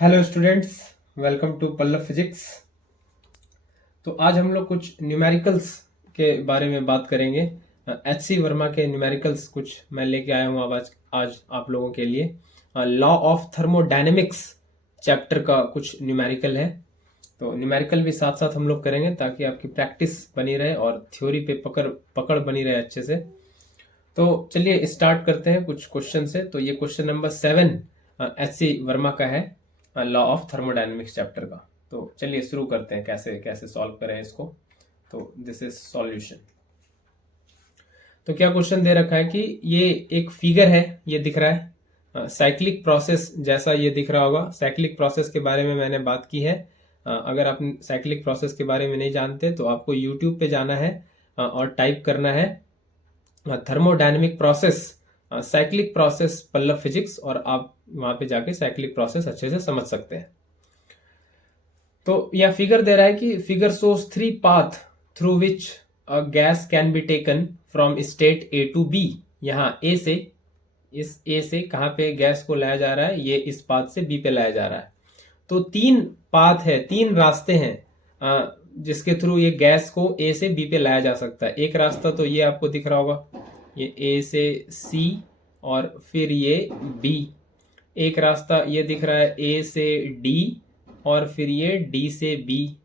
Hello students, welcome to Pallav physics. तो आज हम लोग कुछ न्यूमेरिकल्स के बारे में बात करेंगे। एच.सी. वर्मा के न्यूमेरिकल्स कुछ मैं लेके आया हूँ आज आप लोगों के लिए। लॉ ऑफ थर्मोडायनेमिक्स चैप्टर का कुछ न्यूमेरिकल है। तो न्यूमेरिकल भी साथ साथ हम लोग करेंगे ताकि आपकी प्रैक्टिस बनी रहे और थ्योरी पे पकड़ बनी रहे अच्छे से। तो चलिए स्टार्ट करते हैं कुछ क्वेश्चन से। तो ये क्वेश्चन नंबर 7 एच.सी. वर्मा का है, लॉ ऑफ थर्मोडायनेमिक्स चैप्टर का। तो चलिए शुरू करते हैं कैसे कैसे सॉल्व करें इसको। तो दिस इज सॉल्यूशन। तो क्या क्वेश्चन दे रखा है कि ये एक फिगर है, ये दिख रहा है साइक्लिक प्रोसेस जैसा ये दिख रहा होगा। साइक्लिक प्रोसेस के बारे में मैंने बात की है। अगर आप साइक्लिक प्रोसेस के बारे में नहीं जानते तो आपको यूट्यूब पे जाना है और टाइप करना है thermodynamic process, cyclic process Pallav physics, और आप वहां पे जाके साइक्लिक प्रोसेस अच्छे से समझ सकते हैं। तो यह फिगर दे रहा है कि figure shows 3 path through which a gas can be taken from state A to B. यहाँ ए से, इस ए से कहाँ पे गैस को लाया जा रहा है, ये इस पाथ से बी पे लाया जा रहा है। तो 3 पाथ है, 3 रास्ते हैं जिसके थ्रू ये गैस को ए से बी पे लाया जा सकता है। एक रास्ता तो ये आपको दिख रहा होगा, ये ए से सी और फिर ये बी। एक रास्ता ये दिख रहा है ए से डी और फिर ये डी से बी।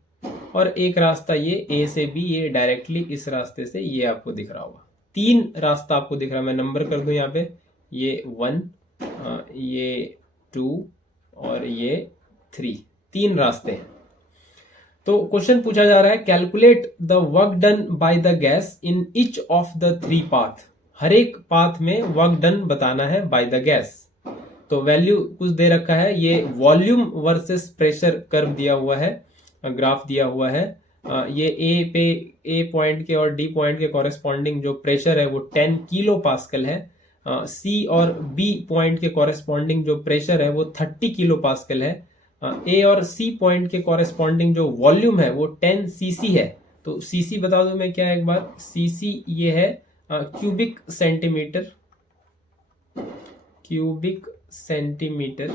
और एक रास्ता ये ए से बी, ये डायरेक्टली इस रास्ते से ये आपको दिख रहा होगा। 3 रास्ता आपको दिख रहा है। मैं नंबर कर दूं यहाँ पे, ये 1, ये 2 और ये 3, 3 रास्ते हैं। तो क्वेश्चन पूछा जा रहा है calculate the work done by the gas in each of the 3 path. हर एक पाथ में वर्क डन बताना है बाय द गैस। तो वैल्यू कुछ दे रखा है, ये वॉल्यूम वर्सेस प्रेशर कर्व दिया हुआ है, ग्राफ दिया हुआ है। ये ए पॉइंट के और डी पॉइंट के कॉरेस्पॉन्डिंग जो प्रेशर है वो 10 किलो पास्कल है। सी और बी पॉइंट के कॉरेस्पॉन्डिंग जो प्रेशर है वो 30 किलो पास्कल है। ए और सी पॉइंट के कॉरेस्पॉन्डिंग जो वॉल्यूम है वो 10 सीसी है। तो सीसी बता दूं मैं क्या है एक बार, सीसी ये है क्यूबिक सेंटीमीटर, क्यूबिक सेंटीमीटर,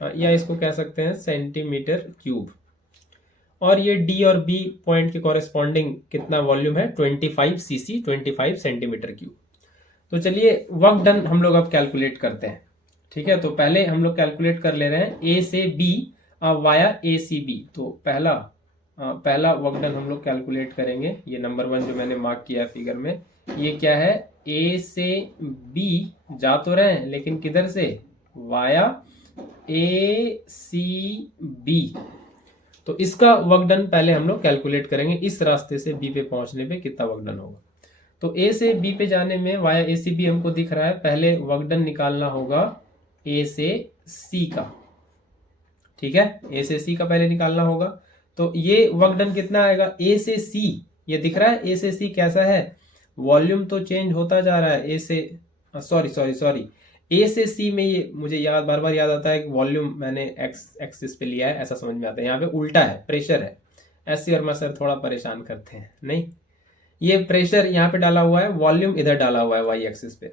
या इसको कह सकते हैं सेंटीमीटर क्यूब। और ये डी और बी पॉइंट के कॉरेस्पॉन्डिंग कितना वॉल्यूम है, 25 सीसी, 25 सेंटीमीटर क्यूब। तो चलिए वर्क डन हम लोग अब कैलकुलेट करते हैं। ठीक है, तो पहले हम लोग कैलकुलेट कर ले रहे हैं ए से बी वाया ए सी बी। तो पहला वर्क डन हम लोग कैलकुलेट करेंगे। ये नंबर 1 जो मैंने मार्क किया है फिगर में, ये क्या है, ए से बी जा तो रहे हैं लेकिन किधर से, वाया ए सी बी। तो इसका वर्क डन पहले हम लोग कैलकुलेट करेंगे, इस रास्ते से बी पे पहुंचने पे कितना वर्क डन होगा। तो ए से बी पे जाने में वाया ए सी बी हमको दिख रहा है, पहले वर्क डन निकालना होगा ए से सी का। ठीक है, ए से सी का पहले निकालना होगा। तो ये वर्क डन कितना आएगा, ए से सी, ये दिख रहा है ए से सी कैसा है, वॉल्यूम तो चेंज होता जा रहा है। ए से सॉरी ए से सी में ये मुझे बार बार याद आता है कि वॉल्यूम मैंने एक्स एक्सिस पे लिया है, ऐसा समझ में आता है। यहाँ पे उल्टा है, प्रेशर है। एस वर्मा सर थोड़ा परेशान करते हैं, नहीं, ये प्रेशर यहाँ पे डाला हुआ है, वॉल्यूम इधर डाला हुआ है वाई एक्सिस पे।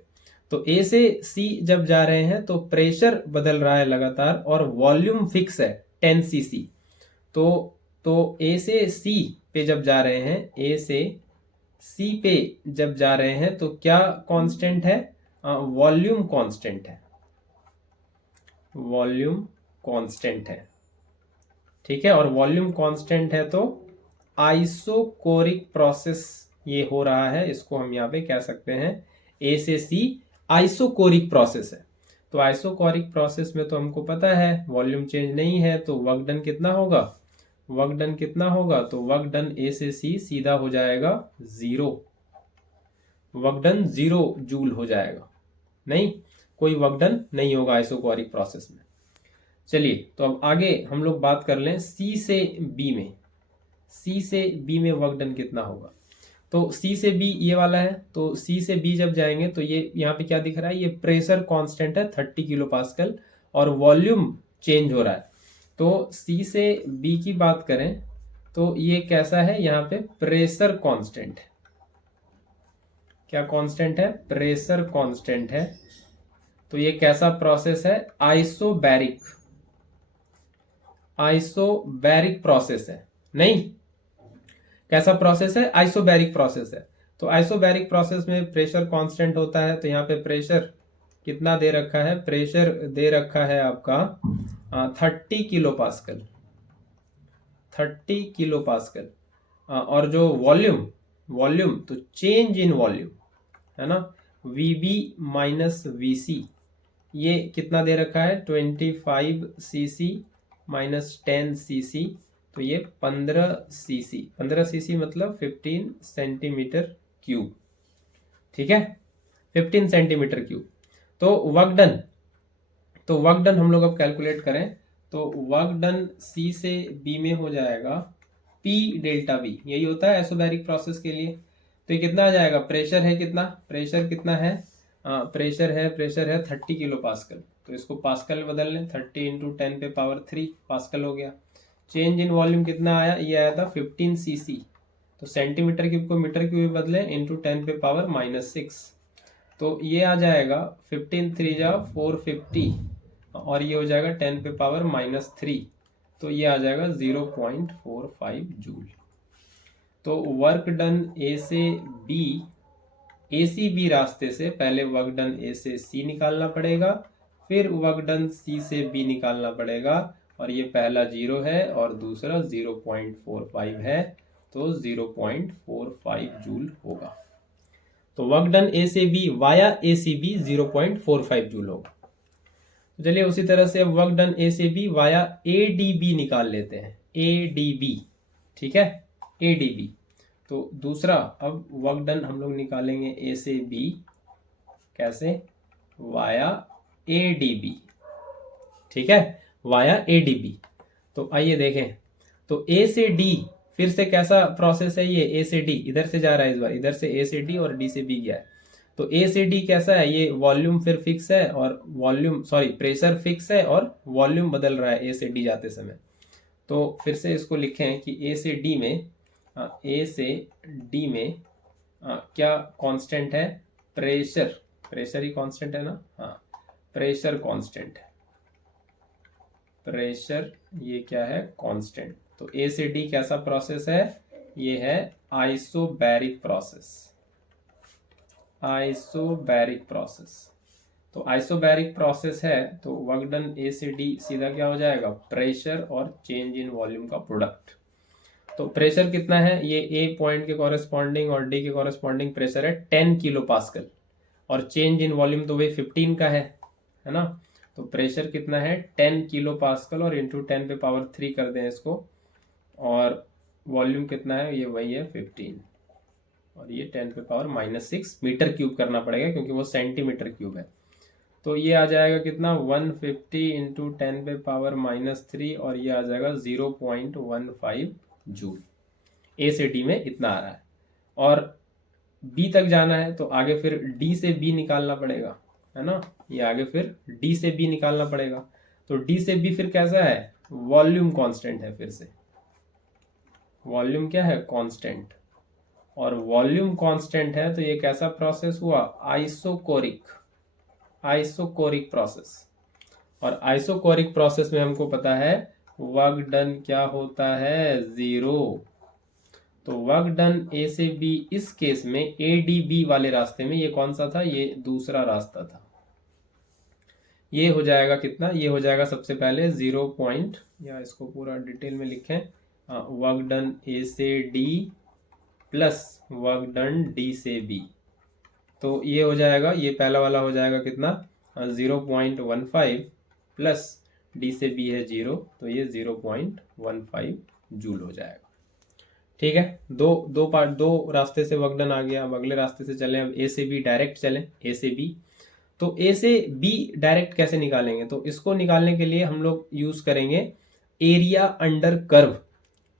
तो ए से सी जब जा रहे हैं तो प्रेशर बदल रहा है लगातार और वॉल्यूम फिक्स है 10 सीसी। तो ए से सी पे जब जा रहे हैं, ए से सी पे जब जा रहे हैं तो क्या कांस्टेंट है, वॉल्यूम कांस्टेंट है, वॉल्यूम कांस्टेंट है। ठीक है, और वॉल्यूम कांस्टेंट है तो आइसोकोरिक प्रोसेस ये हो रहा है, इसको हम यहाँ पे कह सकते हैं ए से सी आइसोकोरिक प्रोसेस है। तो आइसोकोरिक प्रोसेस में तो हमको पता है वॉल्यूम चेंज नहीं है, तो वर्क डन कितना होगा, वर्क डन कितना होगा, तो वर्क डन ए से सी सीधा हो जाएगा 0, वर्क डन 0 जूल हो जाएगा। नहीं, कोई वर्क डन नहीं होगा आइसोकोरिक प्रोसेस में। चलिए तो अब आगे हम लोग बात कर लें सी से बी में। सी से बी में वर्क डन कितना होगा, तो सी से बी ये वाला है। तो सी से बी जब जाएंगे तो ये यहाँ पे क्या दिख रहा है, ये प्रेशर कांस्टेंट है 30 किलो पास्कल और वॉल्यूम चेंज हो रहा है। तो सी से बी की बात करें तो ये कैसा है, यहाँ पे प्रेशर कांस्टेंट है। क्या कांस्टेंट है, प्रेशर कांस्टेंट है। तो ये कैसा प्रोसेस है, आइसोबैरिक, आइसोबैरिक प्रोसेस है, नहीं, कैसा प्रोसेस है, आइसोबैरिक प्रोसेस है। तो आइसोबैरिक प्रोसेस में प्रेशर कांस्टेंट होता है, तो यहाँ पे प्रेशर कितना दे रखा है, प्रेशर दे रखा है आपका 30 किलो पास्कल, 30 किलो पास्कल। और जो वॉल्यूम, वॉल्यूम तो चेंज इन वॉल्यूम है ना, वीबी माइनस वीसी, ये कितना दे रखा है 25 सीसी माइनस 10 सीसी, तो ये 15 सीसी, 15 सीसी मतलब 15 सेंटीमीटर क्यूब, ठीक है, 15 सेंटीमीटर क्यूब। तो वर्क डन, तो वर्क डन हम लोग अब कैलकुलेट करें, तो वर्क डन सी से बी में हो जाएगा पी डेल्टा बी, यही होता है आइसोबैरिक प्रोसेस के लिए। तो ये कितना आ जाएगा, प्रेशर है कितना, प्रेशर कितना है, प्रेशर है 30 किलो पास्कल, तो इसको पास्कल बदल लें, 30 इंटू 10 पे पावर 3 पास्कल हो गया। चेंज इन वॉल्यूम कितना आया, ये आया था 15 सीसी, तो सेंटीमीटर क्यूब को मीटर क्यूब में बदलें, इंटू 10 पे पावर -6, तो ये आ जाएगा 15 3 जा 450, और ये हो जाएगा 10 पे पावर -3, तो ये आ जाएगा 0.45 जूल। तो वर्क डन ए से बी, ए सी बी रास्ते से पहले वर्क डन ए से सी निकालना पड़ेगा, फिर वर्क डन सी से बी निकालना पड़ेगा, और ये पहला 0 है और दूसरा 0.45 है, तो 0.45 जूल होगा। तो वर्क डन ए से बी वाया ए सी बी 0.45 जूल होगा। तो चलिए उसी तरह से वर्क डन ए से B via A D B निकाल लेते हैं, ए डी बी, ठीक है, ए डी बी। तो दूसरा अब वर्क डन हम लोग निकालेंगे ए से बी, कैसे, वाया ए डी बी, ठीक है, वाया ए डी बी। तो आइए देखें, तो ए से डी फिर से कैसा प्रोसेस है, ये ए से डी इधर से जा रहा है, इस बार इधर से ए से डी और डी से बी गया है। तो ए से डी कैसा है, ये वॉल्यूम फिर फिक्स है और वॉल्यूम सॉरी प्रेशर फिक्स है और वॉल्यूम बदल रहा है ए से डी जाते समय। तो फिर से इसको लिखें कि ए से डी में, ए से डी में क्या कांस्टेंट है, प्रेशर, प्रेशर ही कांस्टेंट है ना, हाँ प्रेशर कांस्टेंट है, प्रेशर ये क्या है कांस्टेंट। तो ए से डी कैसा प्रोसेस है, ये है आइसोबैरिक प्रोसेस, आइसोबैरिक प्रोसेस। तो आइसोबैरिक प्रोसेस है, तो वर्क डन ए से डी सीधा क्या हो जाएगा, प्रेशर और चेंज इन वॉल्यूम का प्रोडक्ट। तो प्रेशर कितना है, ये ए पॉइंट के कॉरेस्पॉन्डिंग और डी के कॉरेस्पॉन्डिंग प्रेशर है 10 किलो पास्कल, और चेंज इन वॉल्यूम तो वही 15 का है ना। तो प्रेशर कितना है 10 किलो पास्कल, और इंटू 10 पे पावर 3 कर दें इसको, और वॉल्यूम कितना है, ये वही है 15, और ये 10 पे पावर -6 मीटर क्यूब करना पड़ेगा क्योंकि वो सेंटीमीटर क्यूब है। तो ये आ जाएगा कितना 150 इंटू 10 पे पावर -3, और ये आ जाएगा 0.15 जूल। ए से डी में इतना आ रहा है, और बी तक जाना है तो आगे फिर डी से बी निकालना पड़ेगा, है ना, ये आगे फिर डी से बी निकालना पड़ेगा। तो डी से बी फिर कैसा है, वॉल्यूम कांस्टेंट है, फिर से वॉल्यूम क्या है कांस्टेंट, और वॉल्यूम कांस्टेंट है तो ये कैसा प्रोसेस हुआ, आइसोकोरिक, आइसोकोरिक प्रोसेस। और आइसोकोरिक प्रोसेस में हमको पता है वर्क डन क्या होता है, 0। तो वर्क डन ए से बी इस केस में ए डी बी वाले रास्ते में ये कौन सा था, ये दूसरा रास्ता था। ये हो जाएगा कितना, ये हो जाएगा सबसे पहले 0 पॉइंट, या इसको पूरा डिटेल में लिखें, वर्क डन ए से D plus work done D से बी। तो ये हो जाएगा, ये पहला वाला हो जाएगा कितना 0.15 प्लस डी से बी है 0, तो ये 0.15 जूल हो जाएगा। ठीक है, दो रास्ते से वर्क डन आ गया। अब अगले रास्ते से चलें, अब ए से बी डायरेक्ट चलें, ए से बी। तो ए से बी डायरेक्ट कैसे निकालेंगे, तो इसको निकालने के लिए हम लोग यूज करेंगे एरिया अंडर कर्व।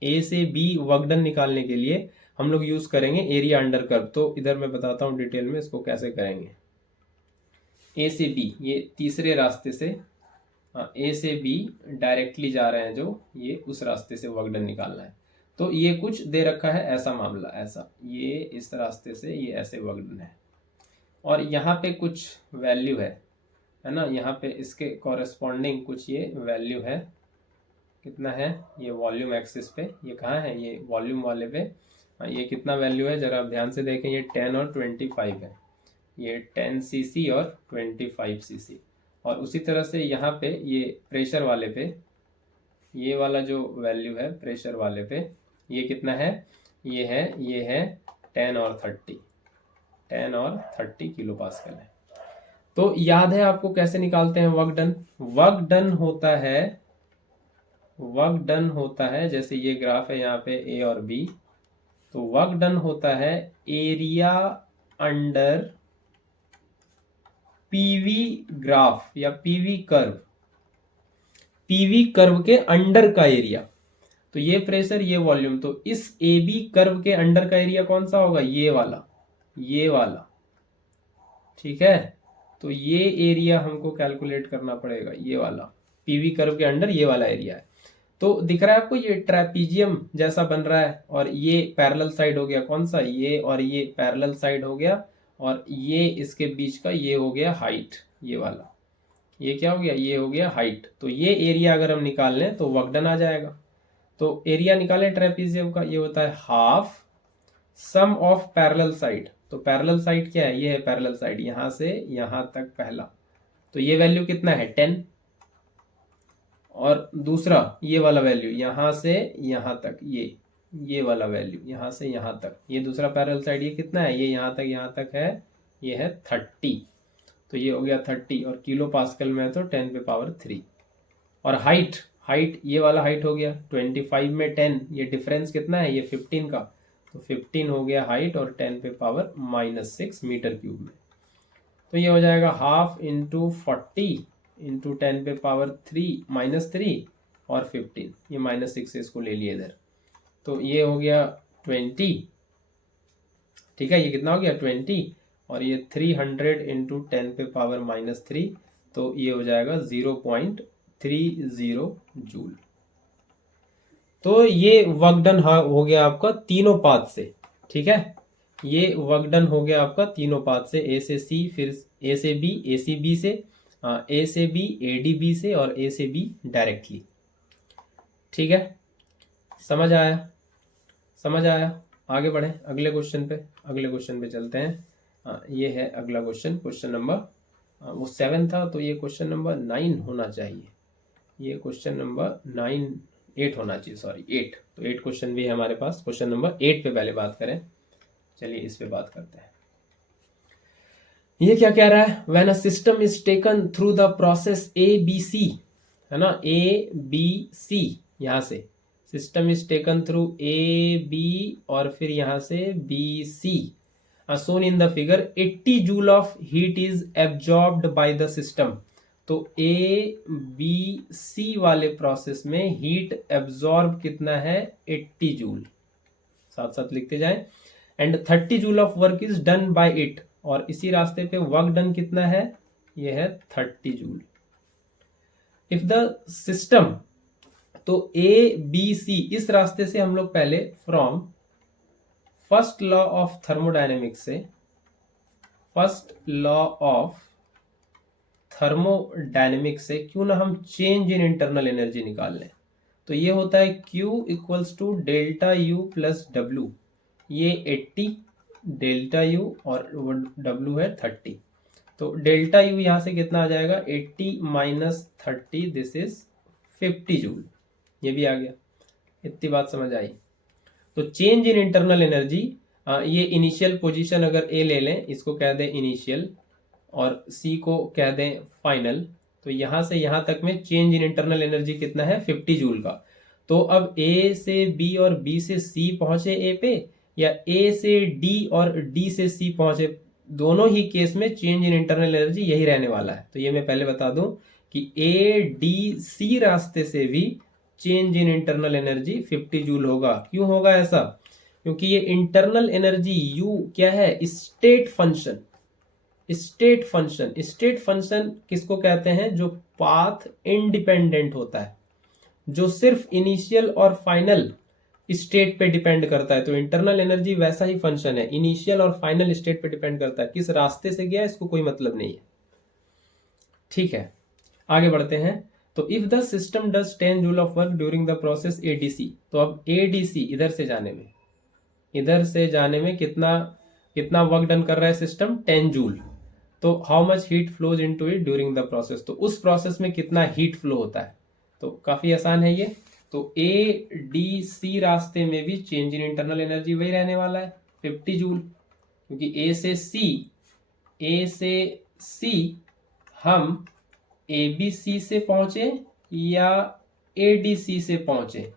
ए से बी वर्क डन निकालने के लिए हम लोग यूज करेंगे एरिया अंडर कर्व। तो इधर मैं बताता हूं डिटेल में इसको कैसे करेंगे। ए से बी, ये तीसरे रास्ते से ए से बी डायरेक्टली जा रहे हैं जो, ये उस रास्ते से वर्क डन निकालना है। तो ये कुछ दे रखा है ऐसा मामला, ऐसा ये इस रास्ते से ये ऐसे वर्क डन है, और यहाँ पे कुछ वैल्यू है ना, यहाँ पे इसके कॉरेस्पॉन्डिंग कुछ ये वैल्यू है, कितना है, ये वॉल्यूम एक्सिस पे, ये कहाँ है, ये वॉल्यूम वाले पे। ये कितना वैल्यू है जरा आप ध्यान से देखें, ये 10 और 25 है, ये 10 cc और 25 cc। और उसी तरह से यहाँ पे ये प्रेशर वाले पे, ये वाला जो वैल्यू है प्रेशर वाले पे, ये कितना है, ये है 10 और 30 किलो पास्कल है। तो याद है आपको कैसे निकालते हैं वर्क डन? वर्क डन होता है जैसे ये ग्राफ है यहाँ पे ए और बी, तो वर्क डन होता है एरिया अंडर पीवी ग्राफ या पीवी कर्व के अंडर का एरिया। तो ये प्रेशर, ये वॉल्यूम, तो इस ए बी कर्व के अंडर का एरिया कौन सा होगा, ये वाला। ठीक है, तो ये एरिया हमको कैलकुलेट करना पड़ेगा, ये वाला पीवी कर्व के अंडर ये वाला एरिया है। तो दिख रहा है आपको ये ट्रेपीजियम जैसा बन रहा है, और ये पैरेलल साइड हो गया कौन सा, ये, और ये पैरेलल साइड हो गया, और ये इसके बीच का ये हो गया हाइट, ये वाला, ये क्या हो गया, ये हो गया हाइट। तो ये एरिया अगर हम निकाल लें तो वर्क डन आ जाएगा। तो एरिया निकालें ट्रेपीजियम का, ये होता है half sum of parallel side. तो पैरेलल साइड क्या है, ये है पैरेलल साइड, यहां से यहां तक पहला, तो ये वैल्यू कितना है 10, और दूसरा ये वाला वैल्यू यहां से यहां तक, ये वाला वैल्यू यहां से यहां तक, ये दूसरा पैरेलल साइड ये कितना है, ये यहां तक है, ये है 30। तो ये हो गया 30, और किलो पास्कल में है तो 10 पे पावर 3। और हाइट ये वाला हाइट हो गया 25 में 10, ये डिफरेंस कितना है, ये 15 का, तो 15 हो गया हाइट, और 10 पे पावर -6 मीटर क्यूब में। तो ये हो जाएगा हाफ इंटू 40 इंटू 10 पे पावर 3 और 15, ये -6 इसको ले लिए इधर, तो ये हो गया 20। ठीक है, ये कितना हो गया 20, और ये 300 इंटू 10 पे पावर -3, तो ये हो जाएगा 0.30 जूल। तो ये वर्क डन हो गया आपका तीनों पाथ से। ठीक है, ये वर्क डन हो गया आपका तीनों पाथ से, ए से सी, फिर ए से बी, ए सी बी से, ए से बी, ए डी बी से, और ए से बी डायरेक्टली। ठीक है, समझ आया। आगे बढ़े अगले क्वेश्चन पे चलते हैं। ये है अगला क्वेश्चन नंबर, वो 7 था, तो ये क्वेश्चन नंबर 9 होना चाहिए, ये क्वेश्चन नंबर 8 होना चाहिए, सॉरी 8। तो 8 क्वेश्चन भी है हमारे पास। क्वेश्चन नंबर 8 पे पहले बात करें, चलिए इस पे बात करते हैं। ये क्या कह रहा है, when a system is taken through the process ABC, है ना, ABC, यहां से system is taken through AB और फिर यहां से BC, shown in the figure 80 joule of heat is absorbed by the system. तो ABC वाले प्रोसेस में हीट एब्जॉर्ब कितना है 80 जूल, साथ साथ लिखते जाएं, and 30 joule of work is done by it, और इसी रास्ते पे वर्क डन कितना है, ये है 30 जूल। इफ द सिस्टम, तो ABC, इस रास्ते से हम लोग पहले from first law of thermodynamics से, क्यों ना हम चेंज इन इंटरनल एनर्जी निकाल लें। तो ये होता है Q equals to delta U plus W, ये 80 डेल्टा U और W है 30। तो डेल्टा U यहां से कितना आ जाएगा 80 माइनस 30, दिस इज 50 जूल, ये भी आ गया। इतनी बात समझ आई। तो चेंज इन इंटरनल एनर्जी, ये इनिशियल पोजीशन अगर A ले लें, इसको कह दें इनिशियल और C को कह दें फाइनल, तो यहां से यहां तक में चेंज इन इंटरनल एनर्जी कितना है 50 जूल का। तो अब A से B और B से C पहुंचे A पे, या A से D और D से C पहुंचे, दोनों ही केस में चेंज इन इंटरनल एनर्जी यही रहने वाला है। तो ये मैं पहले बता दूं कि ADC रास्ते से भी change in internal energy 50 joule होगा। क्यों होगा ऐसा, क्योंकि ये इंटरनल एनर्जी U क्या है, स्टेट फंक्शन किसको कहते हैं, जो पाथ इंडिपेंडेंट होता है, जो सिर्फ इनिशियल और फाइनल स्टेट पे डिपेंड करता है। तो इंटरनल एनर्जी वैसा ही फंक्शन है, इनिशियल और फाइनल स्टेट पे डिपेंड करता है, किस रास्ते से गया इसको कोई मतलब नहीं है। ठीक है, आगे बढ़ते हैं। तो if the system does 10 joule of work during the process ADC, तो अब एडीसी इधर से जाने में कितना कितना वर्क डन कर रहा है सिस्टम, 10 जूल। तो how much heat flows into it during the process, तो उस प्रोसेस में कितना हीट फ्लो होता है। तो काफी आसान है ये। तो ए डी सी रास्ते में भी चेंज इन इंटरनल एनर्जी वही रहने वाला है 50 जूल, क्योंकि ए से सी हम ए बी सी से पहुंचे या ए डी सी से पहुंचे,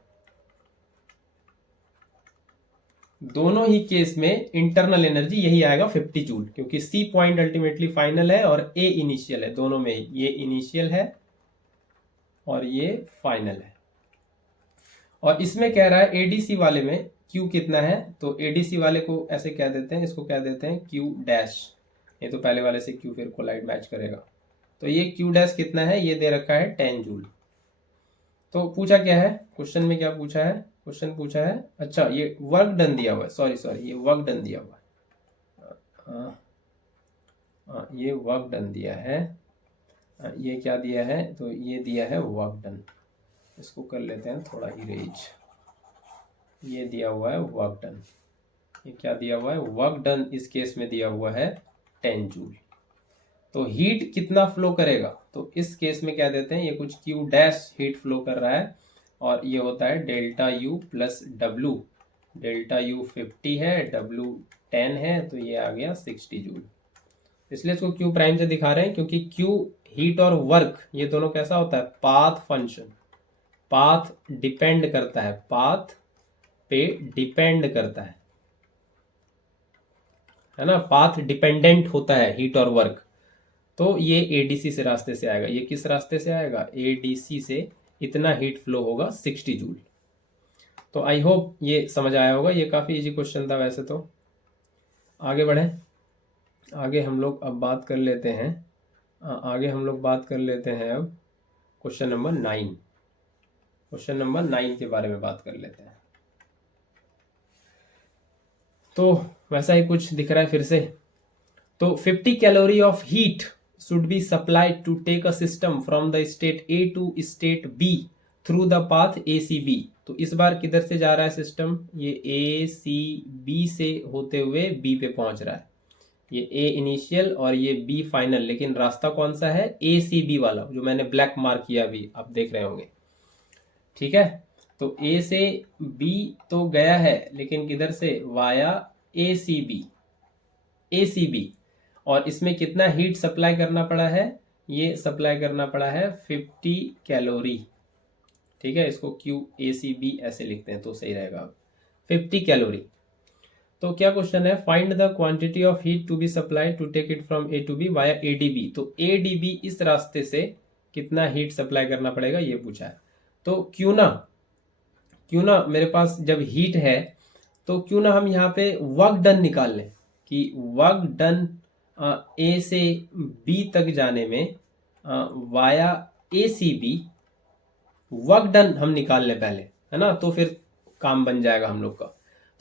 दोनों ही केस में इंटरनल एनर्जी यही आएगा 50 जूल, क्योंकि सी पॉइंट अल्टीमेटली फाइनल है और ए इनिशियल है, दोनों में ही ये इनिशियल है और ये फाइनल है। और इसमें कह रहा है एडीसी वाले में क्यू कितना है, तो एडीसी वाले को ऐसे कह देते हैं, इसको कह देते हैं क्यू डैश, ये तो पहले वाले से क्यू फिर कोलाइड मैच करेगा। तो ये क्यू डैश कितना है, ये दे रखा है 10 जूल। तो पूछा क्या है क्वेश्चन में, क्या पूछा है, क्वेश्चन पूछा है, अच्छा ये वर्क डन दिया हुआ है, सॉरी ये वर्क डन दिया हुआ है, ये वर्क डन दिया है, ये क्या दिया है, तो ये दिया है वर्क डन, इसको कर लेते हैं थोड़ा इरेज, ये दिया हुआ है वर्क डन, ये क्या दिया हुआ है, वर्क डन इस केस में दिया हुआ है 10 जूल। तो हीट कितना फ्लो करेगा, तो इस केस में क्या देते हैं, ये कुछ क्यू डैश हीट फ्लो कर रहा है और ये होता है delta U plus W, delta U 50 है, डब्लू 10 है, तो ये आ गया 60 जूल। इसलिए इसको क्यू प्राइम से दिखा रहे हैं, क्योंकि क्यू हीट और वर्क ये दोनों कैसा होता है, पाथ फंक्शन, पाथ डिपेंड करता है, पाथ पे डिपेंड करता है ना, पाथ डिपेंडेंट होता है हीट और वर्क। तो ये एडीसी से रास्ते से आएगा, ये किस रास्ते से आएगा, एडीसी से इतना हीट फ्लो होगा 60 जूल। तो आई होप ये समझ आया होगा, ये काफ़ी इजी क्वेश्चन था वैसे तो। आगे बढ़ें, आगे हम लोग अब बात कर लेते हैं, अब क्वेश्चन नंबर 9, क्वेश्चन नंबर 9 के बारे में बात कर लेते हैं। तो वैसा ही कुछ दिख रहा है फिर से। तो 50 calorie of heat should be supplied to take a system from the state A to state B through the path ACB। तो इस बार किधर से जा रहा है सिस्टम, ये ACB से होते हुए B पे पहुंच रहा है, ये A इनिशियल और ये B फाइनल, लेकिन रास्ता कौन सा है, ACB वाला जो मैंने ब्लैक मार्क किया अभी आप देख रहे होंगे, ठीक है। तो A से B तो गया है, लेकिन किधर से, वाया ACB, और इसमें कितना हीट सप्लाई करना पड़ा है, ये सप्लाई करना पड़ा है 50 कैलोरी, ठीक है, इसको QACB ऐसे लिखते हैं तो सही रहेगा, 50 कैलोरी। तो क्या क्वेश्चन है, find the quantity of heat to be supplied to take it from A to B via ADB। तो ADB इस रास्ते से कितना हीट सप्लाई करना पड़ेगा ये पूछा है। तो क्यों ना मेरे पास जब हीट है तो क्यों ना हम यहाँ पे वर्क डन निकाल लें, कि वर्क डन ए से बी तक जाने में वाया ACB वर्क डन हम निकाल लें पहले, है ना, तो फिर काम बन जाएगा हम लोग का।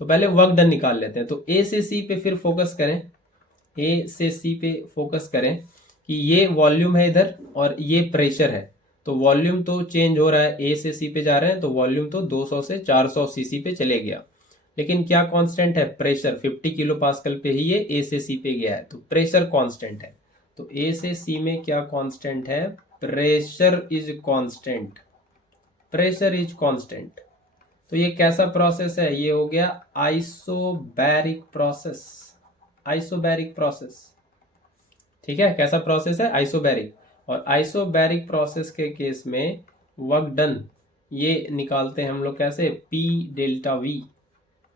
तो पहले वर्क डन निकाल लेते हैं। तो A से C पे फिर फोकस करें, A से C पे फोकस करें कि ये वॉल्यूम है इधर और ये प्रेशर है। तो वॉल्यूम तो चेंज हो रहा है, A से C पे जा रहे हैं तो वॉल्यूम तो 200 से 400 सीसी पे चले गया, लेकिन क्या कांस्टेंट है, प्रेशर 50 किलो पास्कल पे ही ये A से C पे गया है, तो प्रेशर कांस्टेंट है। तो A से C में क्या कांस्टेंट है, pressure is constant, pressure is constant. तो ये कैसा प्रोसेस है, ये हो गया आइसोबैरिक प्रोसेस, आइसोबैरिक प्रोसेस, ठीक है, कैसा प्रोसेस है, आइसोबैरिक। और आइसोबैरिक प्रोसेस के केस में वर्क डन ये निकालते हैं हम लोग कैसे, P डेल्टा V,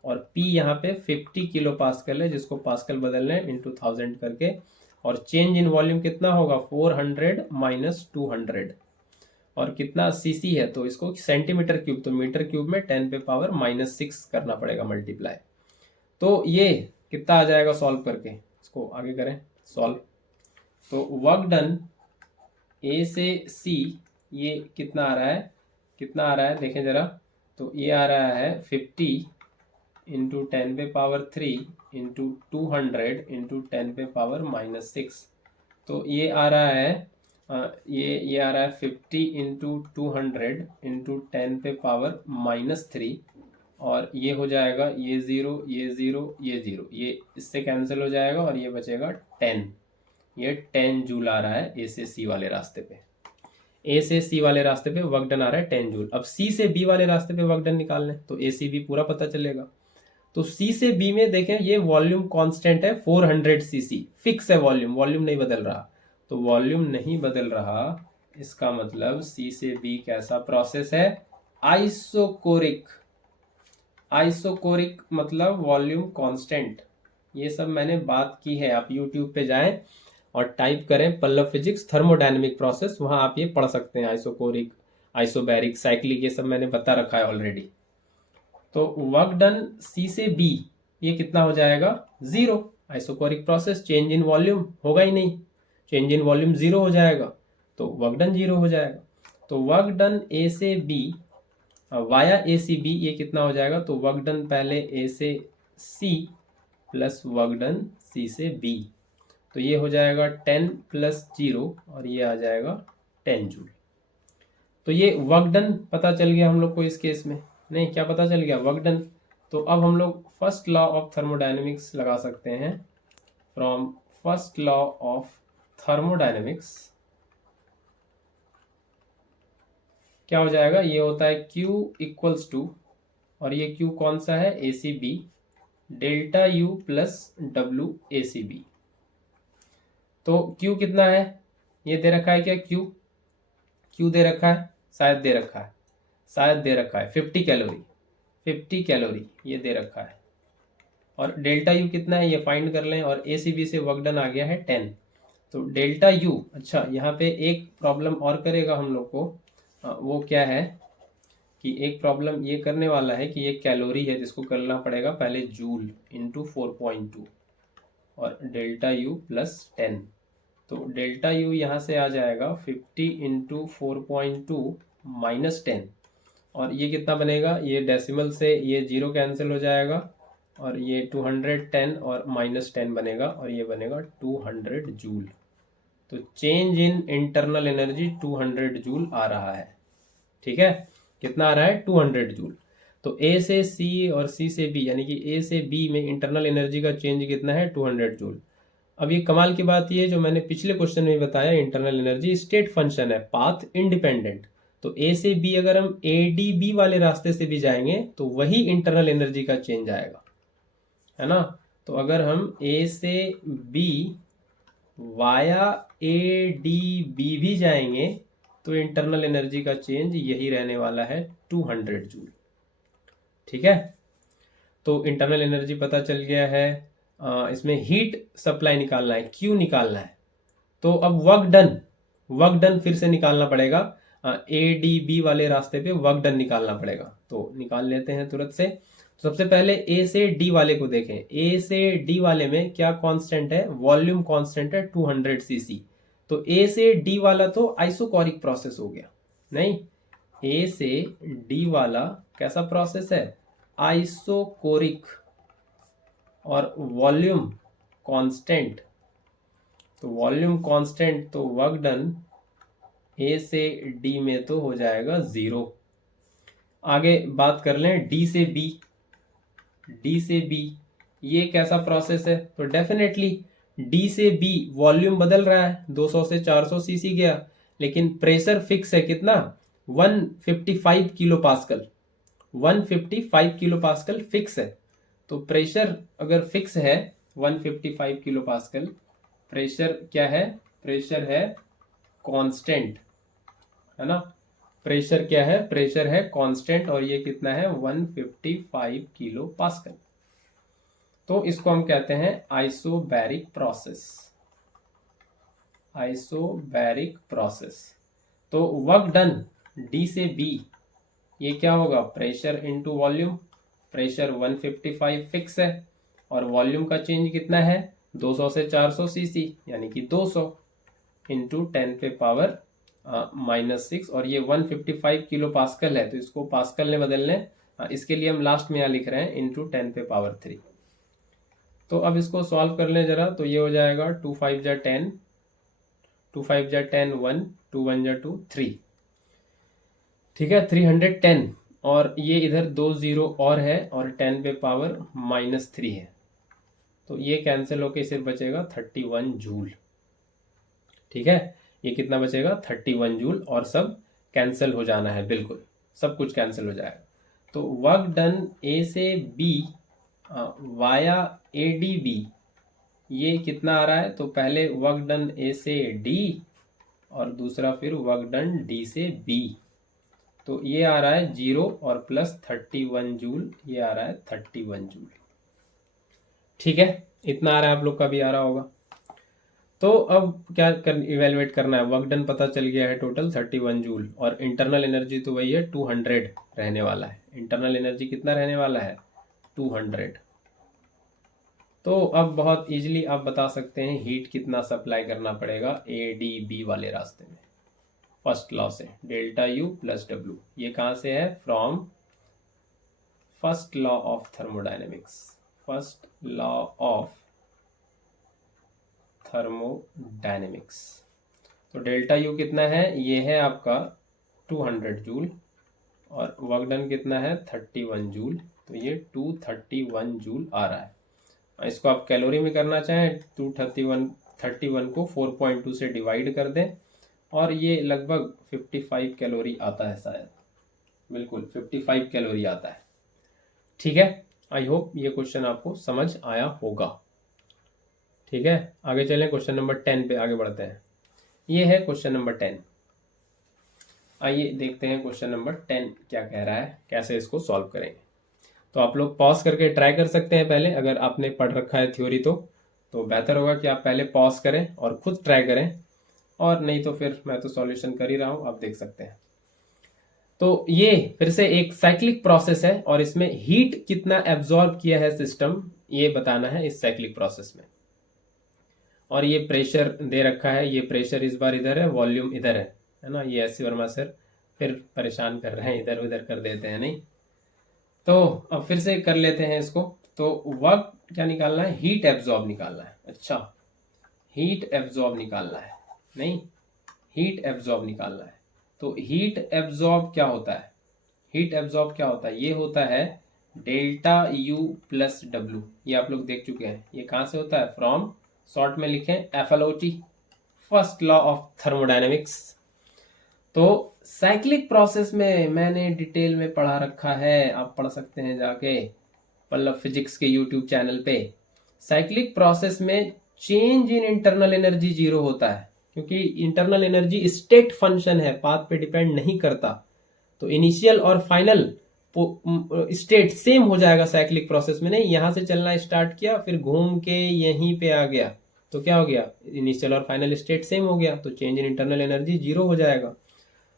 और P यहाँ पे 50 किलो पास्कल है, जिसको पास्कल बदल लें इंटू 1000 करके, और चेंज इन वॉल्यूम कितना होगा 400 माइनस 200, और कितना सीसी है तो इसको सेंटीमीटर क्यूब, तो मीटर क्यूब में 10 पे पावर -6 करना पड़ेगा मल्टीप्लाई। तो ये कितना आ जाएगा सॉल्व करके, इसको आगे करें सॉल्व। तो वर्क डन A से C ये कितना आ रहा है देखें जरा, तो ये आ रहा है 50 इंटू 10 पे पावर 3 इंटू 200 इंटू 10 पे पावर -6, तो ये आ रहा है ये आ रहा है 50 इंटू 200 इंटू 10 पे पावर -3, और ये हो जाएगा ये 0 ये 0 ये 0, ये इससे कैंसिल हो जाएगा और ये बचेगा 10। ये 10 जूल आ रहा है ए से सी वाले रास्ते पे। ए से सी वाले रास्ते पे वर्क डन आ रहा है 10 जूल। अब सी से बी वाले रास्ते पे वर्क डन निकालना है तो ए सी बी पूरा पता चलेगा। तो सी से बी में देखें ये वॉल्यूम कांस्टेंट है 400 सीसी, फिक्स है वॉल्यूम, वॉल्यूम नहीं बदल रहा। तो वॉल्यूम नहीं बदल रहा, इसका मतलब सी से बी कैसा प्रोसेस है? आइसोकोरिक। आइसोकोरिक मतलब वॉल्यूम कांस्टेंट। ये सब मैंने बात की है, आप यूट्यूब पे जाएं और टाइप करें पल्लव फिजिक्स थर्मोडायनेमिक प्रोसेस, वहां आप ये पढ़ सकते हैं। आइसोकोरिक, आइसोबैरिक, साइक्लिक, ये सब मैंने बता रखा है ऑलरेडी। तो वर्क डन सी से बी ये कितना हो जाएगा? 0। Isochoric process, change in volume होगा ही नहीं, चेंज इन वॉल्यूम 0 हो जाएगा, तो वर्क डन 0 हो जाएगा। तो वर्क डन ए से बी वाया ए सी बी ये कितना हो जाएगा? तो वर्क डन पहले ए से सी प्लस वर्क डन सी से बी, तो ये हो जाएगा 10 प्लस 0 और ये आ जाएगा 10 जूल। तो ये वर्क डन पता चल गया हम लोग को इस केस में। नहीं, क्या पता चल गया? Work done. तो अब हम लोग फर्स्ट लॉ ऑफ थर्मोडायनेमिक्स लगा सकते हैं। From first law of thermodynamics क्या हो जाएगा? ये होता है Q इक्वल्स टू, और ये Q कौन सा है? A C B, delta U plus W A C B. तो Q कितना है? ये दे रखा है क्या? Q दे रखा है, शायद दे रखा है, शायद दे रखा है 50 कैलोरी, 50 कैलोरी ये दे रखा है। और डेल्टा U कितना है ये फाइंड कर लें, और ए सी बी से वर्क डन आ गया है 10। तो डेल्टा U, अच्छा यहाँ पे एक प्रॉब्लम और करेगा हम लोग को, वो क्या है कि एक प्रॉब्लम ये करने वाला है कि एक कैलोरी है जिसको करना पड़ेगा पहले जूल इंटू 4.2 और डेल्टा U प्लस 10। तो डेल्टा U यहाँ से आ जाएगा 50 इंटू 4.2 माइनस 10, और ये कितना बनेगा? ये डेसिमल से ये 0 कैंसिल हो जाएगा और ये 210 और माइनस 10 बनेगा, और ये बनेगा 200 जूल। तो change in internal energy 200 joule आ रहा है। ठीक है, कितना आ रहा है? 200 जूल। तो ए से सी और सी से बी, यानी कि ए से बी में इंटरनल एनर्जी का चेंज कितना है? 200 जूल। अब ये कमाल की बात ये जो मैंने पिछले क्वेश्चन में बताया, इंटरनल एनर्जी स्टेट फंक्शन है, पाथ इंडिपेंडेंट। तो ए से बी अगर हम ए डी बी वाले रास्ते से भी जाएंगे तो वही इंटरनल एनर्जी का चेंज आएगा, है ना। तो अगर हम ए से B via A D B भी जाएंगे तो इंटरनल एनर्जी का चेंज यही रहने वाला है 200 जूल। ठीक है, तो इंटरनल एनर्जी पता चल गया है। इसमें हीट सप्लाई निकालना है, क्यू निकालना है। तो अब वर्क डन फिर से निकालना पड़ेगा, ए डी बी वाले रास्ते पे वर्क डन निकालना पड़ेगा। तो निकाल लेते हैं तुरंत से। सबसे पहले ए से डी वाले को देखें। ए से डी वाले में क्या कांस्टेंट है? वॉल्यूम कांस्टेंट है 200 सीसी। तो ए से डी वाला तो आइसोकोरिक प्रोसेस हो गया। नहीं, ए से डी वाला कैसा प्रोसेस है? आइसोकोरिक। और वॉल्यूम कांस्टेंट, तो वॉल्यूम कांस्टेंट, तो वर्क डन ए से डी में तो हो जाएगा 0। आगे बात कर लें डी से बी। डी से बी ये कैसा प्रोसेस है? तो डेफिनेटली डी से बी वॉल्यूम बदल रहा है, 200 से 400 सीसी गया, लेकिन प्रेशर फिक्स है कितना? 155 kilo pascal. 155 kilo pascal fix है। तो प्रेशर अगर फिक्स है 155 किलो पास्कल, प्रेशर क्या है? प्रेशर है कांस्टेंट, है ना। प्रेशर क्या है? प्रेशर है कांस्टेंट, और ये कितना है? 155 किलो पास्कल। तो इसको हम कहते हैं आइसोबैरिक प्रोसेस। Isobaric process. तो वर्क डन डी से बी ये क्या होगा? Pressure into volume. Pressure 155 fix है, और वॉल्यूम का चेंज कितना है? 200 से 400 सीसी, यानी कि 200 इंटू 10 पे पावर -6, और ये 155 किलो पास्कल है, तो इसको पास्कल में बदल लें। इसके लिए हम लास्ट में यहाँ लिख रहे हैं इंटू 10 पे पावर 3। तो अब इसको सॉल्व कर लें जरा, तो ये हो जाएगा 2 5 जा 10, 2 5 जा 10, 1 2 1 जा 2 3, ठीक है 310। और ये इधर 2 0 और है और 10 पे पावर -3 है, तो ये कैंसिल होके सिर्फ बचेगा 31 जूल। ठीक है, ये कितना बचेगा 31 जूल, और सब कैंसिल हो जाना है, बिल्कुल सब कुछ कैंसिल हो जाएगा। तो वर्क डन ए से B via A D B, ये कितना आ रहा है? तो पहले वर्क डन ए से डी और दूसरा फिर वर्क डन डी से बी, तो ये आ रहा है 0 और प्लस 31 जूल, ये आ रहा है 31 जूल। ठीक है, इतना आ रहा है, आप लोग का भी आ रहा होगा। तो अब क्या इवेलुएट करना है? वर्क डन पता चल गया है टोटल 31 जूल, और इंटरनल एनर्जी तो वही है 200 रहने वाला है। इंटरनल एनर्जी कितना रहने वाला है? 200। तो अब बहुत इजीली आप बता सकते हैं हीट कितना सप्लाई करना पड़ेगा ए डी बी वाले रास्ते में। फर्स्ट लॉ से डेल्टा यू प्लस डब्ल्यू, ये कहाँ से है? From first law of thermodynamics. First law of thermodynamics. तो डेल्टा यू कितना है? ये है आपका 200 जूल, और वर्क डन कितना है? 31 जूल, तो ये 231 जूल आ रहा है। इसको आप कैलोरी में करना चाहें 231 को 4.2 से डिवाइड कर दें, और ये लगभग 55 कैलोरी आता है शायद, बिल्कुल 55 कैलोरी आता है। ठीक है, आई होप ये क्वेश्चन आपको समझ आया होगा। ठीक है, आगे चलें, क्वेश्चन नंबर 10 पे आगे बढ़ते हैं। ये है क्वेश्चन नंबर 10। आइए देखते हैं क्वेश्चन नंबर 10 क्या कह रहा है, कैसे इसको सॉल्व करेंगे। तो आप लोग पॉज करके ट्राई कर सकते हैं पहले, अगर आपने पढ़ रखा है थ्योरी तो बेहतर होगा कि आप पहले पॉज करें और खुद ट्राई करें, और नहीं तो फिर मैं तो सॉल्यूशन कर ही रहा हूं, आप देख सकते हैं। तो ये फिर से एक साइक्लिक प्रोसेस है, और इसमें हीट कितना एब्जॉर्ब किया है सिस्टम, ये बताना है इस साइक्लिक प्रोसेस में। और ये प्रेशर दे रखा है, ये प्रेशर इस बार इधर है, वॉल्यूम इधर है ना। ये एस.सी. वर्मा सर फिर परेशान कर रहे हैं, इधर उधर कर देते हैं नहीं। तो अब फिर से कर लेते हैं इसको। तो वर्क क्या निकालना है? हीट एब्जॉर्ब निकालना है। अच्छा, हीट एब्जॉर्ब निकालना है, नहीं हीट एब्जॉर्ब निकालना है। तो हीट एब्जॉर्ब क्या होता है? हीट एब्जॉर्ब क्या होता है? ये होता है डेल्टा यू प्लस डब्ल्यू। ये आप लोग देख चुके हैं, ये कहाँ से होता है? फ्रॉम, शॉर्ट में लिखें एफएलओटी, फर्स्ट लॉ ऑफ थर्मोडायनेमिक्स। तो साइक्लिक प्रोसेस में मैंने डिटेल में पढ़ा रखा है, आप पढ़ सकते हैं जाके पल्लव फिजिक्स के यूट्यूब चैनल पे। साइक्लिक प्रोसेस में चेंज इन इंटरनल एनर्जी 0 होता है, क्योंकि इंटरनल एनर्जी स्टेट फंक्शन है, पाथ पे डिपेंड नहीं करता। तो इनिशियल और फाइनल स्टेट सेम हो जाएगा साइक्लिक प्रोसेस में। नहीं, यहां से चलना स्टार्ट किया, फिर घूम के यहीं पे आ गया, तो क्या हो गया? इनिशियल और फाइनल स्टेट सेम हो गया, तो चेंज इन इंटरनल एनर्जी 0 हो जाएगा।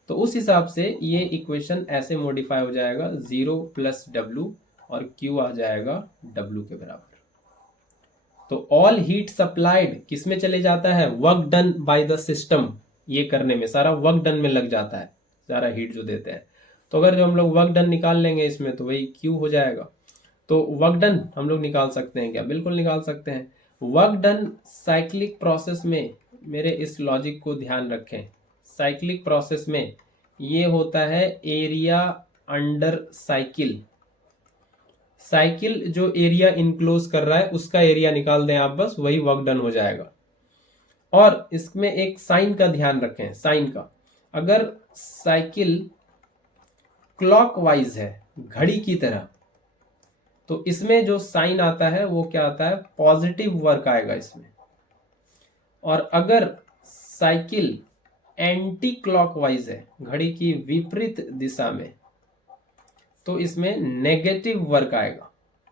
तो उस हिसाब से ये इक्वेशन ऐसे मॉडिफाई हो जाएगा, 0 प्लस डब्ल्यू, और Q आ जाएगा W के बराबर। तो ऑल हीट सप्लाइड किस में चले जाता है? Work done by the system. ये करने में सारा वर्क डन में लग जाता है, सारा हीट जो देते हैं। तो अगर जो हम लोग वर्क डन निकाल लेंगे इसमें, तो वही Q हो जाएगा। तो वर्क डन हम लोग निकाल सकते हैं क्या? बिल्कुल निकाल सकते हैं। वर्क डन साइक्लिक प्रोसेस में, मेरे इस लॉजिक को ध्यान रखें, साइक्लिक प्रोसेस में ये होता है एरिया अंडर साइकिल। साइकिल जो एरिया इनक्लोज कर रहा है उसका एरिया निकाल दें आप, बस वही वर्क डन हो जाएगा। और इसमें एक साइन का ध्यान रखें, साइन का, अगर साइकिल क्लॉकवाइज है, घड़ी की तरह, तो इसमें जो साइन आता है वो क्या आता है? पॉजिटिव वर्क आएगा इसमें। और अगर साइकिल एंटी क्लॉकवाइज है, घड़ी की विपरीत दिशा में, तो इसमें नेगेटिव वर्क आएगा।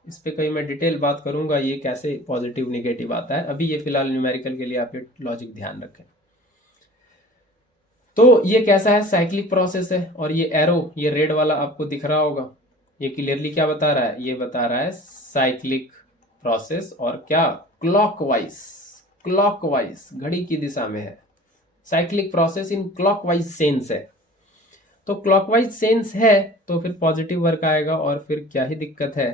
इस पे कहीं मैं डिटेल बात करूंगा, ये कैसे पॉजिटिव नेगेटिव आता है। अभी ये फिलहाल न्यूमेरिकल के लिए आप ये लॉजिक ध्यान रखें। तो ये कैसा है? साइक्लिक प्रोसेस है, और ये एरो, ये रेड वाला आपको दिख रहा होगा, ये क्लियरली क्या बता रहा है? ये बता रहा है साइक्लिक प्रोसेस, और क्या? क्लॉकवाइज, क्लॉकवाइज घड़ी की दिशा में है। Cyclic process in clockwise sense है। तो क्लॉकवाइज सेंस है तो फिर पॉजिटिव वर्क आएगा, और फिर क्या ही दिक्कत है।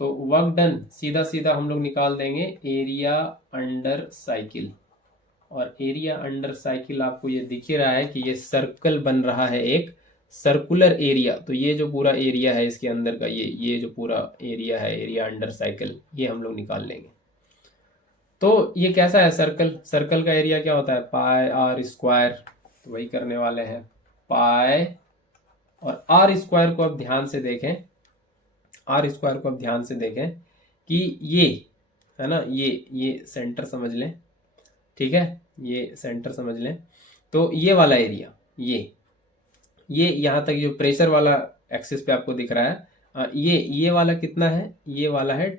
तो वर्क डन सीधा सीधा हम लोग निकाल देंगे एरिया अंडर साइकिल। और एरिया अंडर साइकिल आपको ये दिख ही रहा है कि ये सर्कल बन रहा है, एक सर्कुलर एरिया। तो ये जो पूरा एरिया है इसके अंदर का, ये जो पूरा एरिया है, एरिया अंडर साइकिल, ये हम लोग निकाल लेंगे। तो ये कैसा है सर्कल, सर्कल का एरिया क्या होता है, पाई आर स्क्वायर। तो वही करने वाले हैं, पाई और आर स्क्वायर को अब ध्यान से देखें, आर स्क्वायर को अब ध्यान से देखें कि ये है ना, ये सेंटर समझ लें, ठीक है, ये सेंटर समझ लें। तो ये वाला एरिया, ये यहाँ तक जो प्रेशर वाला एक्सिस पे आपको दिख रहा है, ये वाला कितना है, ये वाला है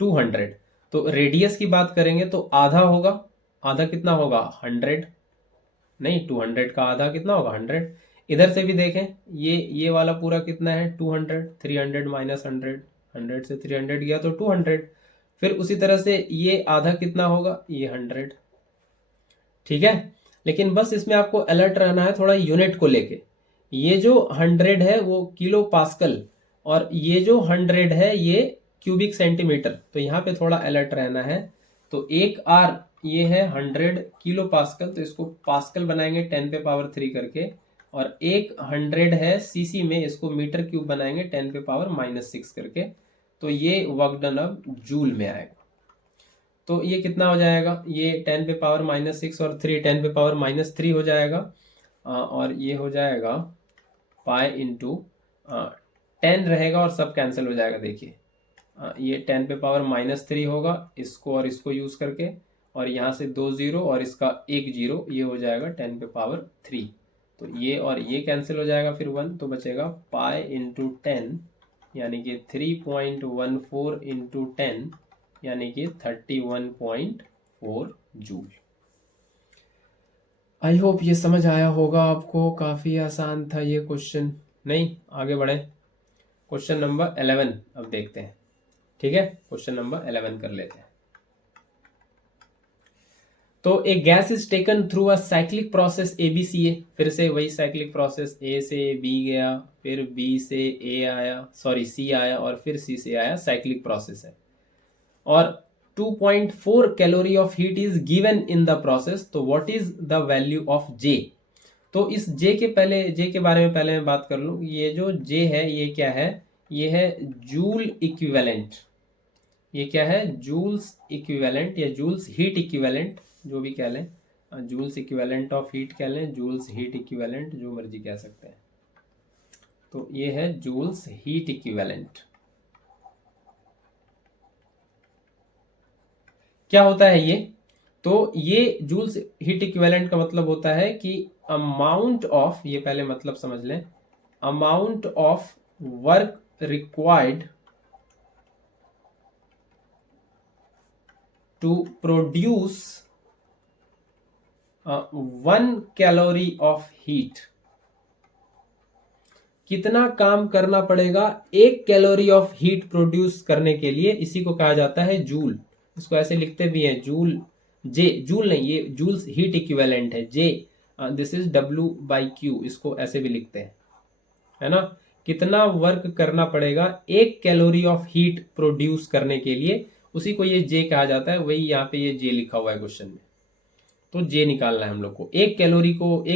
200। तो रेडियस की बात करेंगे तो आधा होगा, आधा कितना होगा 100, नहीं 200 का आधा कितना होगा 100। इधर से भी देखें, ये वाला पूरा कितना है 200, 300 माइनस 100, 100 से 300 गया तो 200। फिर उसी तरह से ये आधा कितना होगा, ये 100, ठीक है। लेकिन बस इसमें आपको अलर्ट रहना है थोड़ा यूनिट को लेके। ये जो 100 है वो किलो पास्कल, और ये जो 100 है ये क्यूबिक सेंटीमीटर। तो यहाँ पे थोड़ा अलर्ट रहना है। तो एक आर ये है 100 किलो पास्कल, तो इसको पास्कल बनाएंगे 10 पे पावर 3 करके, और एक 100 है सीसी में, इसको मीटर क्यूब बनाएंगे 10 पे पावर -6 करके। तो ये वर्क डन अब जूल में आएगा। तो ये कितना हो जाएगा, ये 10 पे पावर -6 और 3 10 पे पावर -3 हो जाएगा, और ये हो जाएगा पाई इंटू 10 रहेगा और सब कैंसिल हो जाएगा। देखिए ये 10 पे पावर -3 होगा, इसको और इसको यूज करके, और यहाँ से 2 0 और इसका 1 0, ये हो जाएगा 10 पे पावर 3। तो ये और ये कैंसिल हो जाएगा, फिर 1 तो बचेगा पाई इंटू 10, यानी कि 3.14 इंटू 10, यानी कि 31.4 जूल। आई होप ये समझ आया होगा आपको, काफ़ी आसान था ये क्वेश्चन। नहीं, आगे बढ़े, क्वेश्चन नंबर 11 अब देखते हैं, ठीक है। क्वेश्चन नंबर 11 कर लेते हैं। तो a gas is taken through a cyclic process ABCA, फिर से वही साइक्लिक प्रोसेस, A से B गया, फिर B से A आया, सॉरी C आया, और फिर C से आया, साइक्लिक प्रोसेस है। और 2.4 calorie of heat is given in the process. तो what is the value of J। तो इस J के बारे में पहले मैं बात कर लूँ। ये जो J है ये क्या है, ये है जूल इक्विवेलेंट। ये क्या है, जूल्स इक्विवेलेंट या जूल्स हीट इक्विवेलेंट, जो भी कह लें, जूल्स इक्विवेलेंट ऑफ हीट कह लें, जूल्स हीट इक्विवेलेंट, जो मर्जी कह सकते हैं। तो ये है जूल्स हीट इक्विवेलेंट। क्या होता है ये, तो ये जूल्स हीट इक्विवेलेंट का मतलब होता है कि अमाउंट ऑफ, ये पहले मतलब समझ लें, amount of work required to produce 1 calorie of heat. कितना काम करना पड़ेगा 1 कैलोरी ऑफ हीट प्रोड्यूस करने के लिए, इसी को कहा जाता है जूल। इसको ऐसे लिखते भी हैं जूल, जे, जूल नहीं, ये जूल्स हीट इक्विवेलेंट है, जे दिस इज W/Q, इसको ऐसे भी लिखते हैं, है ना। कितना वर्क करना पड़ेगा 1 कैलोरी ऑफ हीट प्रोड्यूस करने के लिए, उसी को ये जे कहा जाता है। वही यहाँ पे ये जे लिखा हुआ है क्वेश्चन में। तो जे निकालना है हम लोग को, 1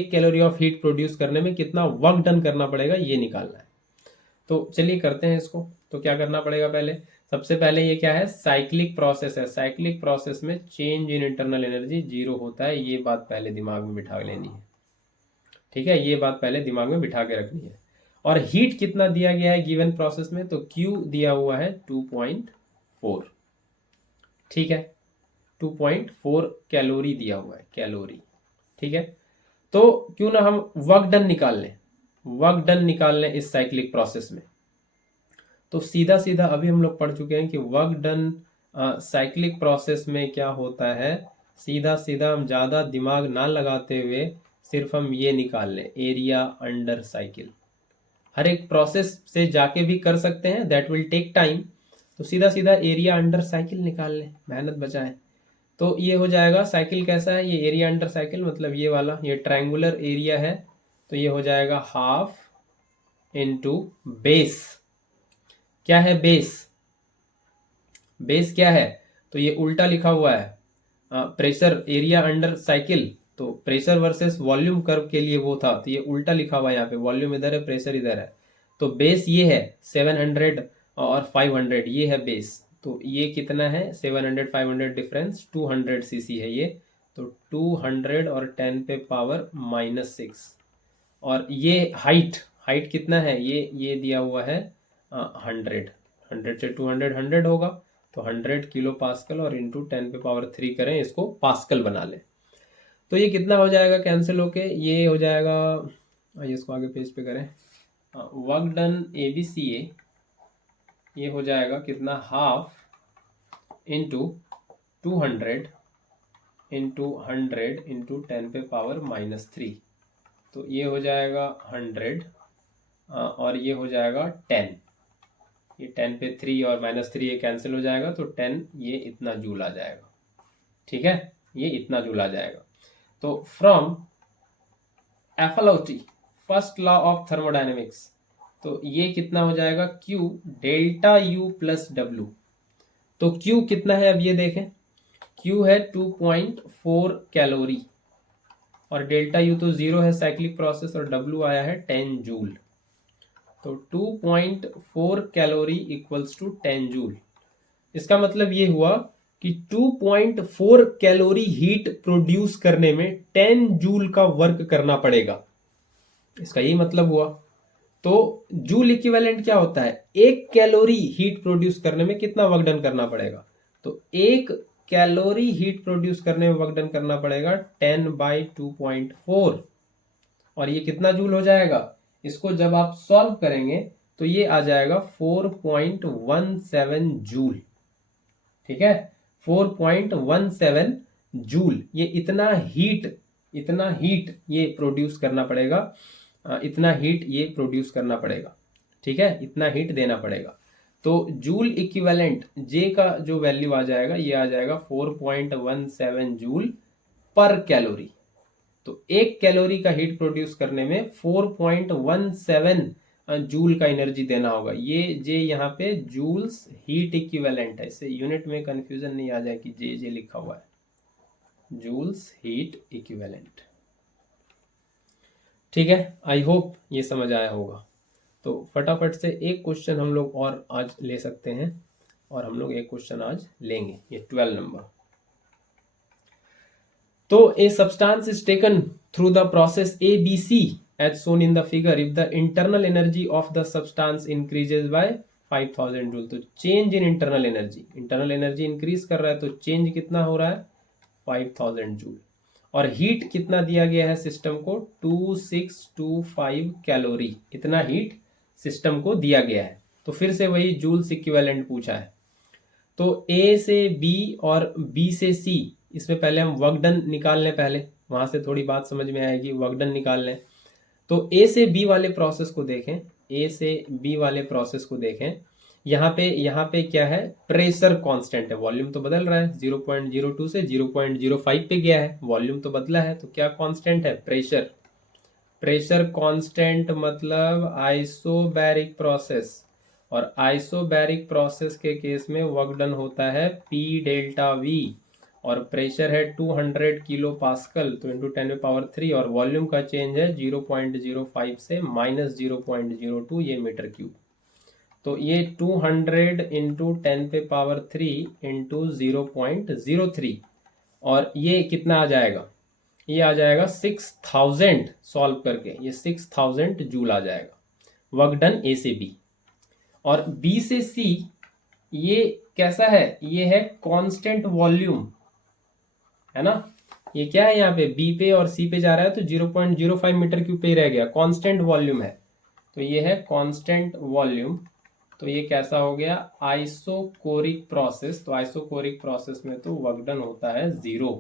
कैलोरी ऑफ हीट प्रोड्यूस करने में कितना वर्क डन करना पड़ेगा, ये निकालना है। तो चलिए करते हैं इसको। तो क्या करना पड़ेगा, पहले सबसे पहले ये क्या है, साइक्लिक प्रोसेस है। साइक्लिक प्रोसेस में चेंज इन इंटरनल एनर्जी 0 होता है, ये बात पहले दिमाग में बिठा लेनी है, ठीक है। ये बात पहले दिमाग में बिठा के रखनी है। और हीट कितना दिया गया है गिवन प्रोसेस में, तो Q दिया हुआ है 2.4, ठीक है। 2.4 कैलोरी दिया हुआ है, कैलोरी, ठीक है। तो क्यों ना हम वर्क डन निकाल लें इस साइक्लिक प्रोसेस में। तो सीधा सीधा अभी हम लोग पढ़ चुके हैं कि वर्क डन साइक्लिक प्रोसेस में क्या होता है। सीधा सीधा हम ज़्यादा दिमाग ना लगाते हुए सिर्फ हम ये निकाल लें, एरिया अंडर साइकिल। हर एक प्रोसेस से जाके भी कर सकते हैं, दैट विल टेक टाइम। तो सीधा सीधा एरिया अंडर साइकिल निकाल लें, मेहनत बचाएं। तो ये हो जाएगा, साइकिल कैसा है, ये एरिया अंडर साइकिल मतलब ये वाला, ये ट्रायंगुलर एरिया है। तो ये हो जाएगा हाफ इंटू बेस। क्या है बेस, बेस क्या है, तो ये उल्टा लिखा हुआ है, प्रेशर एरिया अंडर साइकिल, तो प्रेशर वर्सेस वॉल्यूम कर्व के लिए वो था, तो ये उल्टा लिखा हुआ है यहाँ पे, वॉल्यूम इधर है प्रेशर इधर है। तो बेस ये है 700 और 500, ये है बेस। तो ये कितना है 700 500 डिफरेंस 200 सीसी है ये। तो 200 और 10 पे पावर -6। और ये हाइट, हाइट कितना है ये दिया हुआ है 100। 100 से 200 100 होगा, तो 100 किलो पास्कल और इंटू 10 पे पावर 3 करें, इसको पास्कल बना लें। तो ये कितना हो जाएगा कैंसिल होके, ये हो जाएगा, आइए इसको आगे पेज पे करें, वर्क डन ABCA, ये हो जाएगा कितना, हाफ इंटू 200 इंटू 100 इंटू 10 पे पावर -3। तो ये हो जाएगा 100 और ये हो जाएगा 10। ये 10 पे 3 और -3 ये कैंसिल हो जाएगा, तो 10 ये इतना जूल आ जाएगा। ठीक है, ये इतना जूल आ जाएगा। तो from F L O T first law of thermodynamics, तो ये कितना हो जाएगा, Q delta U plus W। तो Q कितना है अब ये देखें, Q है 2.4 कैलोरी और डेल्टा U तो 0 है साइक्लिक प्रोसेस, और W आया है 10 जूल। तो 2.4 कैलोरी इक्वल्स टू 10 जूल। इसका मतलब ये हुआ कि 2.4 कैलोरी हीट प्रोड्यूस करने में 10 जूल का वर्क करना पड़ेगा, इसका यही मतलब हुआ। तो जूल इक्विवेलेंट क्या होता है, 1 कैलोरी हीट प्रोड्यूस करने में कितना वर्क डन करना पड़ेगा, तो 1 कैलोरी हीट प्रोड्यूस करने में वर्क डन करना पड़ेगा 10/2.4, और ये कितना जूल हो जाएगा, इसको जब आप सॉल्व करेंगे तो ये आ जाएगा 4.17 जूल। ठीक है, 4.17 जूल, ये इतना हीट ये प्रोड्यूस करना पड़ेगा, इतना हीट ये प्रोड्यूस करना पड़ेगा। ठीक है, इतना हीट देना पड़ेगा। तो जूल इक्विवेलेंट जे का जो वैल्यू आ जाएगा, ये आ जाएगा 4.17 जूल पर कैलोरी। तो 1 कैलोरी का हीट प्रोड्यूस करने में 4.17 जूल का एनर्जी देना होगा। ये जे यहाँ पे जूल्स हीट इक्विवेलेंट है, इससे यूनिट में कंफ्यूजन नहीं आ जाए कि जे लिखा हुआ है, जूल्स हीट इक्विवेलेंट। ठीक है, आई होप ये समझ आया होगा। तो फटाफट से एक क्वेश्चन हम लोग और आज ले सकते हैं, और हम लोग एक क्वेश्चन आज लेंगे, ये 12 नंबर। तो a substance is taken through the process ABC as shown in the figure if the internal energy of the substance increases by 5000 joule. तो change in internal energy increase कर रहा है, तो चेंज कितना हो रहा है 5000 जूल। और हीट कितना दिया गया है सिस्टम को, 2625 कैलोरी, इतना हीट सिस्टम को दिया गया है। तो फिर से वही जूल्स इक्विवेलेंट पूछा है। तो A से B और B से C, इसमें पहले हम वर्क डन निकाल लें, पहले वहां से थोड़ी बात समझ में आएगी, वर्क डन निकाल लें। तो A से B वाले प्रोसेस को देखें, A से B वाले प्रोसेस को देखें, यहाँ पे क्या है, प्रेशर कांस्टेंट है, वॉल्यूम तो बदल रहा है, 0.02 से 0.05 पे गया है, वॉल्यूम तो बदला है, तो क्या कांस्टेंट है, प्रेशर कांस्टेंट, मतलब आइसोबैरिक प्रोसेस। और आइसोबैरिक प्रोसेस के केस में वर्क डन होता है P डेल्टा V, और प्रेशर है 200 किलो पास्कल, तो इंटू 10 पावर 3, और वॉल्यूम का चेंज है 0.05 से -0.02, ये मीटर क्यूब। तो ये 200 इंटू 10 पे पावर 3 इंटू 0.03, और ये कितना आ जाएगा, ये आ जाएगा 6000, सॉल्व करके ये 6000 जूल आ जाएगा वर्क डन A से B। और B से C ये कैसा है, ये है कांस्टेंट वॉल्यूम, है ना, ये क्या है, यहाँ पे B पे और C पे जा रहा है, तो 0.05 मीटर क्यूब पे ही रह गया, कांस्टेंट वॉल्यूम है, तो ये है कांस्टेंट वॉल्यूम। तो ये कैसा हो गया, आइसोकोरिक प्रोसेस। तो आइसोकोरिक प्रोसेस में तो वर्क डन होता है 0।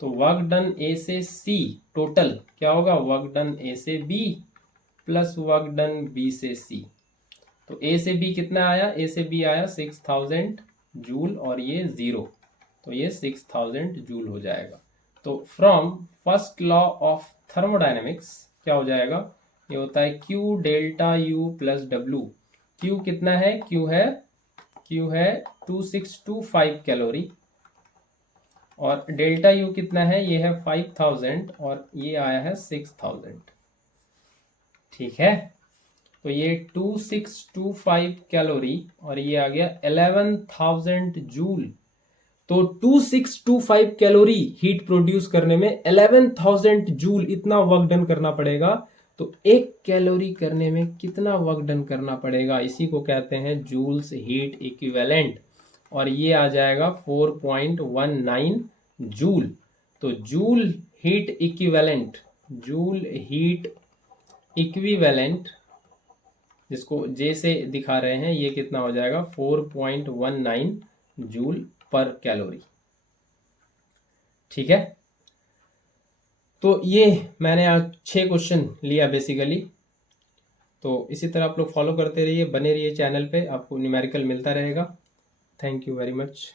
तो वर्क डन A से C टोटल क्या होगा, वर्क डन A से B plus work done B से C। तो A से B कितना आया, A से B आया 6000 जूल, और ये 0, तो ये 6000 जूल हो जाएगा। तो from first law of thermodynamics क्या हो जाएगा, ये होता है Q delta U plus W। Q कितना है, Q है 2625 कैलोरी, और डेल्टा यू कितना है, ये है 5000 और ये आया है 6000। ठीक है, तो ये 2625 कैलोरी और ये आ गया 11000 जूल। तो 2625 कैलोरी हीट प्रोड्यूस करने में 11000 जूल इतना वर्क डन करना पड़ेगा। तो एक कैलोरी करने में कितना वर्क डन करना पड़ेगा, इसी को कहते हैं जूल्स हीट इक्विवेलेंट, और ये आ जाएगा 4.19 जूल। तो joule heat equivalent, joule heat equivalent जिसको जे से दिखा रहे हैं, ये कितना हो जाएगा 4.19 जूल पर कैलोरी। ठीक है, तो ये मैंने आज 6 क्वेश्चन लिया बेसिकली। तो इसी तरह आप लोग फॉलो करते रहिए, बने रहिए चैनल पे, आपको न्यूमेरिकल मिलता रहेगा। Thank you very much.